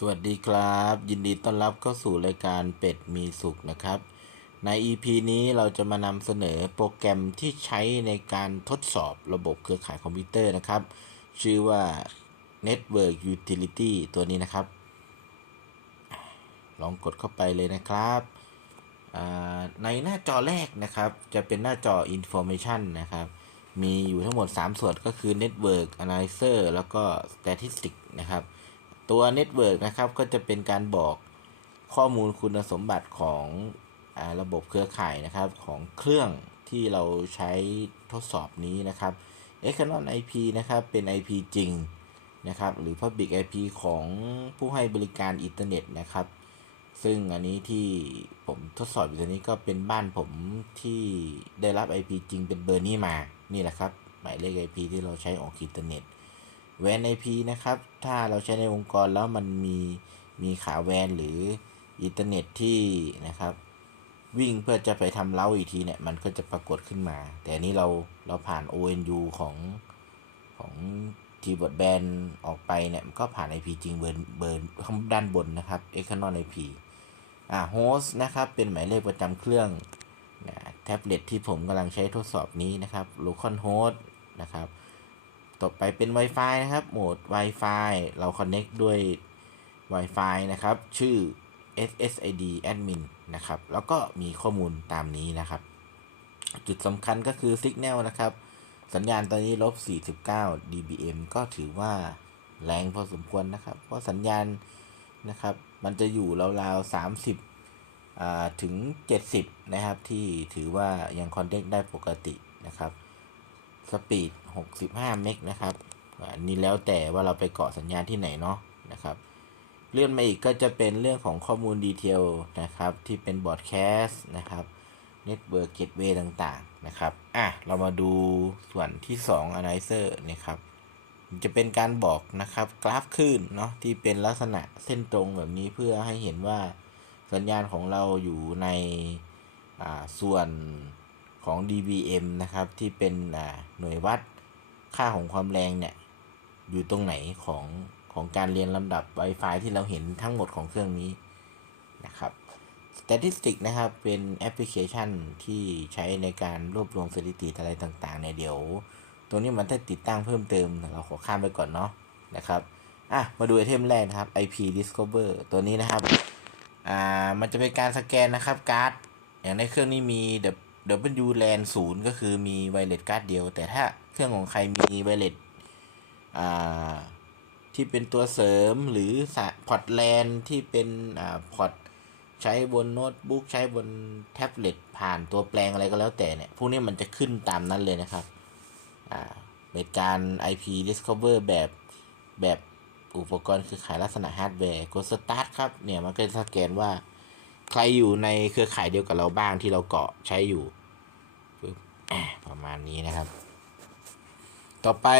สวัสดีครับ ยินดีต้อนรับเข้าสู่รายการเป็ดมีสุขนะครับ ใน EP นี้เราจะมานำเสนอโปรแกรมที่ใช้ในการทดสอบระบบเครือข่ายคอมพิวเตอร์นะครับ ชื่อว่า Network Utility ตัวนี้นะครับ ลองกดเข้าไปเลยนะครับในหน้าจอแรกนะครับ จะเป็นหน้าจอ Information นะครับ มีอยู่ทั้งหมด 3 ส่วนก็คือ Network Analyzer แล้วก็ Statistics นะครับ ตัว Network นะครับก็จะเป็นการบอกข้อมูลคุณสมบัติของอระบบเครือข่ายนะครับของเครื่องที่เราใช้ทดสอบนี้นะครับ External IP นะครับเป็น IP จริงนะครับหรือ Public IP ของผู้ให้บริการอินเทอร์เน็ตนะครับ ซึ่งอันนี้ที่ผมทดสอบอยู่ตอนนี้ก็เป็นบ้านผมที่ได้รับ IP จริงเป็นเบอร์นี้มานี่แหละครับหมายเลข IP ที่เราใช้ออกอินเทอร์เน็ต แวน IP นะครับ ถ้าเราใช้ในองค์กรแล้วมันมีมีขาแวนหรืออินเทอร์เน็ตที่นะครับ วิ่งเพื่อจะไปทำเล้าอีกทีเนี่ย มันก็จะปรากฏขึ้นมา แต่นี้เราเราผ่าน ONU ของของทีบอร์ดแบนออกไปเนี่ย มันก็ผ่าน IP จริงเบอร์เบอร์ข้างด้านบนนะครับ external IP อ่า host นะครับ เป็นหมายเลขประจำเครื่องนะแท็บเล็ตที่ผมกำลังใช้ทดสอบนี้นะครับ localhost นะครับ ต่อไปเป็น Wi-Fi นะครับ โหมด Wi-Fi เรา Connect ด้วย Wi-Fi นะครับ ชื่อ SSID admin นะครับ แล้วก็มีข้อมูลตามนี้นะครับ จุดสำคัญก็คือ Signal นะครับ สัญญาณตอนนี้ลบ 49 dBm ก็ถือว่าแรงพอสมควรนะครับ เพราะสัญญาณนะครับ มันจะอยู่ราวๆ 30อ่าถึง 70 นะครับ ที่ถือว่ายังคอนเ e กได้ปกตินะครับ สปีด 65 เมกนะครับอันนี้แล้วแต่ว่าเราไปเกาะสัญญาณที่ไหนเนาะนะครับเลื่อนมาอีกก็จะเป็นเรื่องของข้อมูลดีเทลนะครับ ที่เป็นบอร์ดแคสต์นะครับเน็ตเวิร์กเกตเวย์ต่างๆนะครับอะเรามาดูส่วนที่2 Analyzer นะครับจะเป็นการบอกนะครับกราฟคลื่นเนาะที่เป็นลักษณะเส้นตรงแบบนี้เพื่อให้เห็นว่าสัญญาณของเราอยู่ในส่วนของ dBm นะครับ ที่เป็นหน่วยวัด ค่าของความแรงเนี่ย อยู่ตรงไหนของของการเรียนลำดับ Wi-Fi ที่เราเห็นทั้งหมดของเครื่องนี้นะครับ Statistic นะครับ เป็นแอปพลิเคชันที่ใช้ในการรวบรวมสถิติอะไรต่างๆเนี่ยเดี๋ยวตัวนี้มันจะติดตั้งเพิ่มเติม เราขอข้ามไปก่อนเนาะนะครับอะมาดูไอเทมแรกนะครับ IP Discover ตัวนี้นะครับอ่ามันจะเป็นการสแกนนะครับการ์ดอย่างในเครื่องนี้มี W LAN 0ก็คือมีไวเลสการ์ดเดียว แต่ถ้า เครื่องของใครมีไวเลสที่เป็นตัวเสริมหรือพอร์ตแลนที่เป็นอพอร์ตใช้บนโน้ตบุ๊กใช้บนแท็บเล็ตผ่านตัวแปลงอะไรก็แล้วแต่เนี่ย พวกนี้มันจะขึ้นตามนั้นเลยนะครับอ่าเป็นการ IP Discover แบบแบบอุปกรณ์คือขายลักษณะฮาร์ดแวร์กดสตาร์ทครับ เนี่ย มันก็จะสแกนว่าใครอยู่ในเครือข่ายเดียวกับเราบ้างที่เราเกาะใช้อยู่ประมาณนี้นะครับ ต่อไป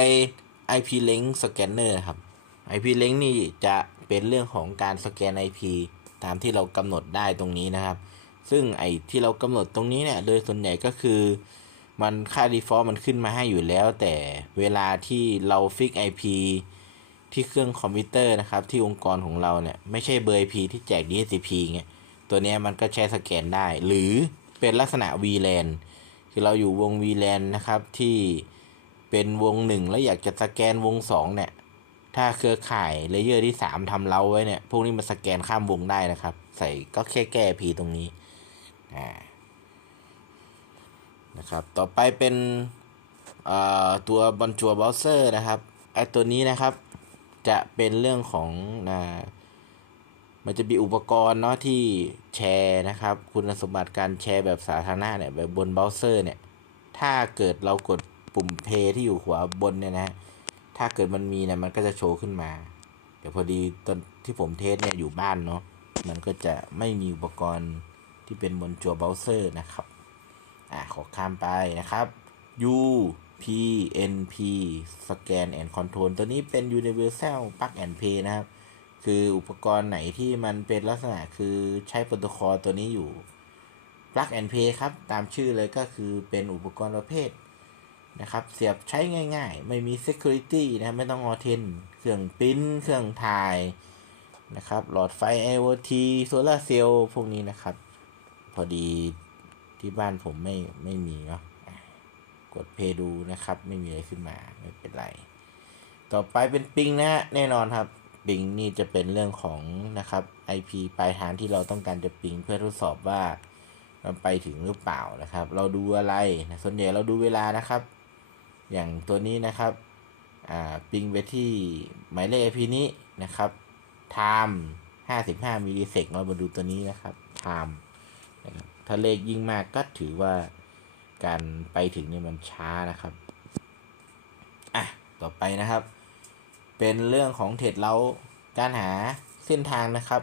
IP Link Scanner ครับ IP Link นี่จะเป็นเรื่องของการสแกน IP ตามที่เรากำหนดได้ตรงนี้นะครับ ซึ่งไอ้ที่เรากำหนดตรงนี้เนี่ย โดยส่วนใหญ่ก็คือ มันค่า default มันขึ้นมาให้อยู่แล้ว แต่เวลาที่เราฟิก IP ที่เครื่องคอมพิวเตอร์นะครับ ที่องค์กรของเราเนี่ย ไม่ใช่เบอร์ IP ที่แจก DHCP เงี้ยตัวเนี้ยมันก็ใช้สแกนได้ หรือเป็นลักษณะ VLAN คือเราอยู่วง VLAN นะครับที่ เป็นวงหนึ่งแล้วอยากจะสแกนวงสองเนี่ย ถ้าเครือข่ายเลเยอร์ที่3ทำเราไว้เนี่ย พวกนี้มันสแกนข้ามวงได้นะครับ ใส่ก็แค่แก้ P ตรงนี้อ่านะครับ ต่อไปเป็นตัวบอลจัวเบราว์เซอร์นะครับไอตัวนี้นะครับจะเป็นเรื่องของอ่ามันจะมีอุปกรณ์เนาะที่แชร์นะครับ คุณสมบัติการแชร์แบบสาธารณะเนี่ยแบบบนเบราว์เซอร์เนี่ย ถ้าเกิดเรากด ปุ่มเพย์ที่อยู่ขวบนเนี่ยนะถ้าเกิดมันมีเนี่ยมันก็จะโชว์ขึ้นมาเดี๋ยวพอดีตอนที่ผมเทสเนี่ยอยู่บ้านเนาะมันก็จะไม่มีอุปกรณ์ที่เป็นบนจัวเบราว์เซอร์นะครับ อ่าขอข้ามไปนะครับ U P N P Scan and Control ตัวนี้เป็น Universal Plug and Play นะครับ คืออุปกรณ์ไหนที่มันเป็นลักษณะคือใช้โปรโตคอลตัวนี้อยู่ plug and play ครับ ตามชื่อเลยก็คือเป็นอุปกรณ์ประเภท นะครับ เสียบใช้ง่าย ๆ ไม่มี security นะไม่ต้องออเทนเครื่องปิ้นเครื่องถ่ายนะครับ หลอดไฟ IoT โซลาเซลล์พวกนี้นะครับ พอดีที่บ้านผมไม่ไม่มีเนาะอะกดเพย์ดูนะครับ ไม่มีอะไรขึ้นมาไม่เป็นไร ต่อไปเป็นปิงนะฮะแน่นอนครับปิงนี่จะเป็นเรื่องของนะครับ IP ปลายทางที่เราต้องการจะปิงเพื่อทดสอบว่ามันไปถึงหรือเปล่านะครับ เราดูอะไรนะส่วนใหญ่เราดูเวลานะครับ อย่างตัวนี้นะครับอ่าปิงไปที่หมายเลข IP นี้นะครับ time 55มิลลิเซกเรามาดูตัวนี้นะครับ time นะครับถ้าเลขยิ่งมากก็ถือว่าการไปถึงเนี่ยมันช้านะครับ อะ ต่อไปนะครับ เป็นเรื่องของเทรดเราการหาเส้นทางนะครับ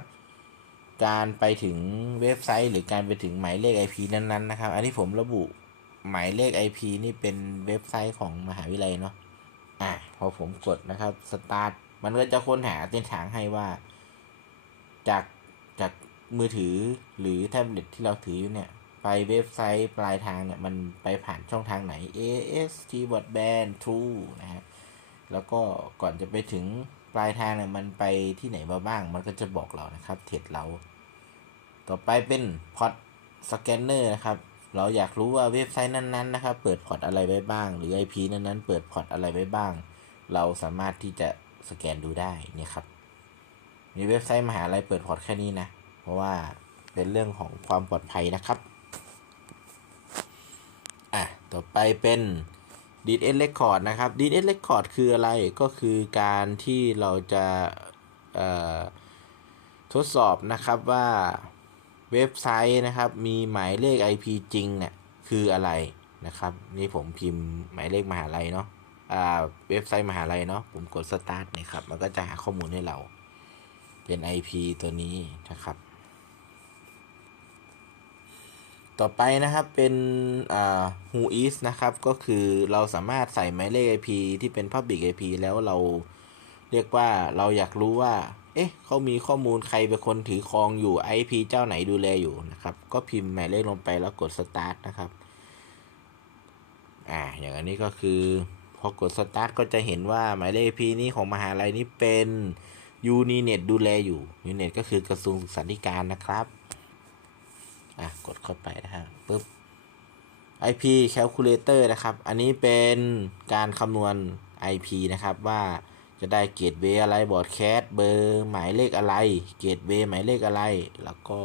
การไปถึงเว็บไซต์ หรือการไปถึงหมายเลข IP นั้นๆนะครับ อันนี้ผมระบุ หมายเลข IP นี่เป็นเว็บไซต์ของมหาวิทยาลัยเนาะ อะ พอผมกดนะครับ start มันก็จะค้นหาเส้นทางให้ว่า จากจากมือถือหรือแท็บเล็ตที่เราถืออยู่เนี่ย ไปเว็บไซต์ปลายทางเนี่ย มันไปผ่านช่องทางไหน AS T Broadband True นะฮะแล้วก็ก่อนจะไปถึงปลายทางเนี่ย มันไปที่ไหนมาบ้าง มันก็จะบอกเรานะครับ เทรดเรา ต่อไปเป็นพอร์ตสแกนเนอร์นะครับ เราอยากรู้ว่าเว็บไซต์นั้นๆนะครับเปิดพอร์ตอะไรไว้บ้าง หรือ IP นั้นๆเปิดพอร์ตอะไรไว้บ้าง เราสามารถที่จะสแกนดูได้นี่ครับมีเว็บไซต์มหาลัยเปิดพอร์ตแค่นี้นะ เพราะว่าเป็นเรื่องของความปลอดภัยนะครับอะต่อไปเป็น d s Record นะครับ d s Record คืออะไรก็คือการที่เราจะทดสอบนะครับว่า เว็บไซต์นะครับ มีหมายเลข IP จริงเนี่ยคืออะไรนะครับ นี่ผมพิมพ์หมายเลขมหาลัยเนาะอ่าเว็บไซต์มหาลัยเนาะผมกด start นะครับ มันก็จะหาข้อมูลให้เรา เป็น IP ตัวนี้นะครับ ต่อไปนะครับเป็นอ่า who is นะครับ ก็คือเราสามารถใส่หมายเลข IP ที่เป็น public IP แล้วเราเรียกว่าเราอยากรู้ว่า เอ๊ะเขามีข้อมูลใครเป็นคนถือครองอยู่ IP เจ้าไหนดูแลอยู่นะครับ ก็พิมพ์หมายเลขลงไปแล้วกด start นะครับ อ่า อย่างอันนี้ก็คือ พอกด start ก็จะเห็นว่าหมายเลข IP นี้ของมหาลัยนี้เป็นยูนีเน็ตดูแลอยู่ยูนีเน็ตก็คือกระทรวงศึกษาธิการนะครับ อะ กดเข้าไปนะฮะปุ๊บ IP calculator นะครับ อันนี้เป็นการคำนวณ IP นะครับว่า จะได้เกตเวอะไรบอร์ดแคสเบอร์หมายเลขอะไร เกตเวหมายเลขอะไร แล้วก็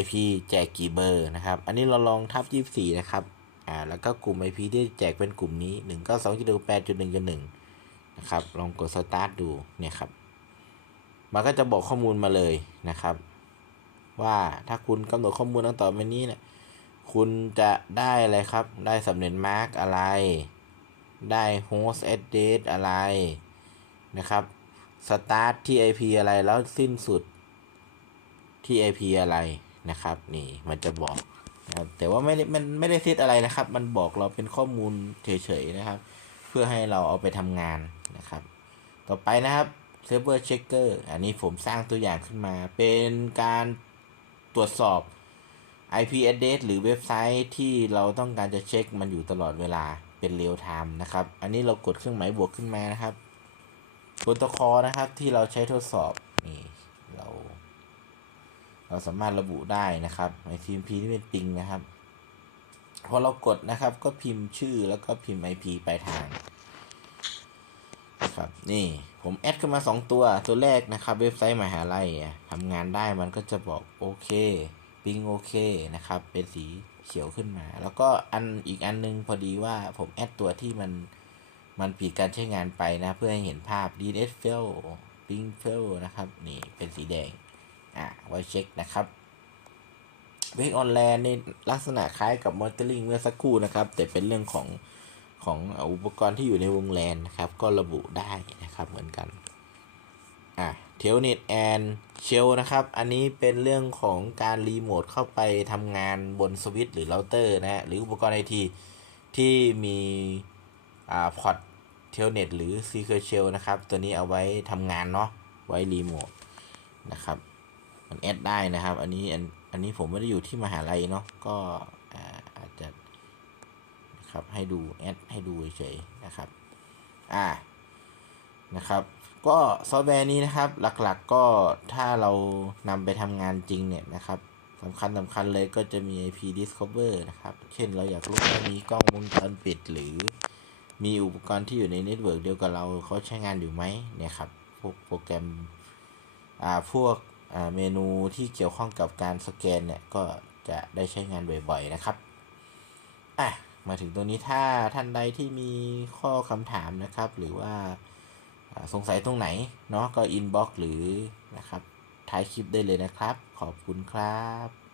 IP แจกกี่เบอร์นะครับ อันนี้เราลองทับ 24 นะครับ อ่า แล้วก็กลุ่ม IP ที่แจกเป็นกลุ่มนี้ 1 9 2 8 1 1 นะครับ ลองกด start ดู เนี่ยครับ มันก็จะบอกข้อมูลมาเลยนะครับ ว่าถ้าคุณกำหนดข้อมูลตั้งต่อไปนี้เนี่ย คุณจะได้อะไรครับ ได้สำเร็จมาร์กอะไร ได้ host address อะไร นะครับ start ที่ IP อะไรแล้วสิ้นสุดที่ IP อะไรนะครับ นี่มันจะบอกนะครับแต่ว่าไม่ได้มันไม่ได้เซตอะไรนะครับ มันบอกเราเป็นข้อมูลเฉยๆนะครับ เพื่อให้เราเอาไปทำงานนะครับ ต่อไปนะครับ server checker อันนี้ผมสร้างตัวอย่างขึ้นมา เป็นการตรวจสอบ IP address หรือเว็บไซต์ที่เราต้องการจะเช็คมันอยู่ตลอดเวลาเป็น real time นะครับ อันนี้เรากดเครื่องหมายบวกขึ้นมานะครับ โปรโตคอลนะครับที่เราใช้ทดสอบนี่เราเราสามารถระบุได้นะครับใน TMP นี่เป็นปิงนะครับ พอเรากดนะครับก็พิมพ์ชื่อแล้วก็พิมพ์ IP ปลายทางนะครับนี่ผมแอดขึ้นมา 2 ตัวตัวแรกนะครับ เว็บไซต์มหาลัยทำงานได้มันก็จะบอกโอเคปิงโอเคนะครับ เป็นสีเขียวขึ้นมา แล้วก็อันอีกอันนึงพอดีว่าผมแอดตัวที่มัน มันปิดการใช้งานไปนะ เพื่อให้เห็นภาพ DNS fail ping fail นะครับ นี่เป็นสีแดง อะ ไว้เช็คนะครับเวกออนแลนนี่ลักษณะคล้ายกับมอเตอร์ลิงเมื่อสักครู่นะครับ แต่เป็นเรื่องของของอุปกรณ์ที่อยู่ในวงแลนนะครับ ก็ระบุได้นะครับเหมือนกัน อะเทลเน็ตแอนเชลนะครับ อันนี้เป็นเรื่องของการรีโมทเข้าไปทำงานบนสวิตช์หรือเราเตอร์นะฮะหรืออุปกรณ์ไอทีที่มี พอร์ตเทลเน็ตหรือ Secret Shell นะครับ ตัวนี้เอาไว้ทำงานเนาะไว้รีโมทนะครับ มันแอดได้นะครับ อันนี้อันอันนี้ผมไม่ได้อยู่ที่มหาลัยเนาะก็อ่าอาจจะนะครับให้ดูแอดให้ดูเฉยๆนะครับอ่านะครับ ก็ซอฟต์แวร์นี้นะครับ หลักๆก็ถ้าเรานำไปทำงานจริงเนี่ยนะครับสำคัญสำคัญเลยก็จะมี IP Discover นะครับ เช่นเราอยากรู้ว่ามีกล้องวงจรปิดหรือ มีอุปกรณ์ที่อยู่ในเน็ตเวิร์กเดียวกับเราเขาใช้งานอยู่ไหมเนี่ยครับ พวกโปรแกรม อ่า พวกอ่าเมนูที่เกี่ยวข้องกับการสแกนเนี่ย ก็จะได้ใช้งานบ่อยๆนะครับ อะ มาถึงตรงนี้ถ้าท่านใดที่มีข้อคำถามนะครับ หรือว่าสงสัยตรงไหนเนาะก็อินบ็อกหรือนะครับท้ายคลิปได้เลยนะครับ ขอบคุณครับ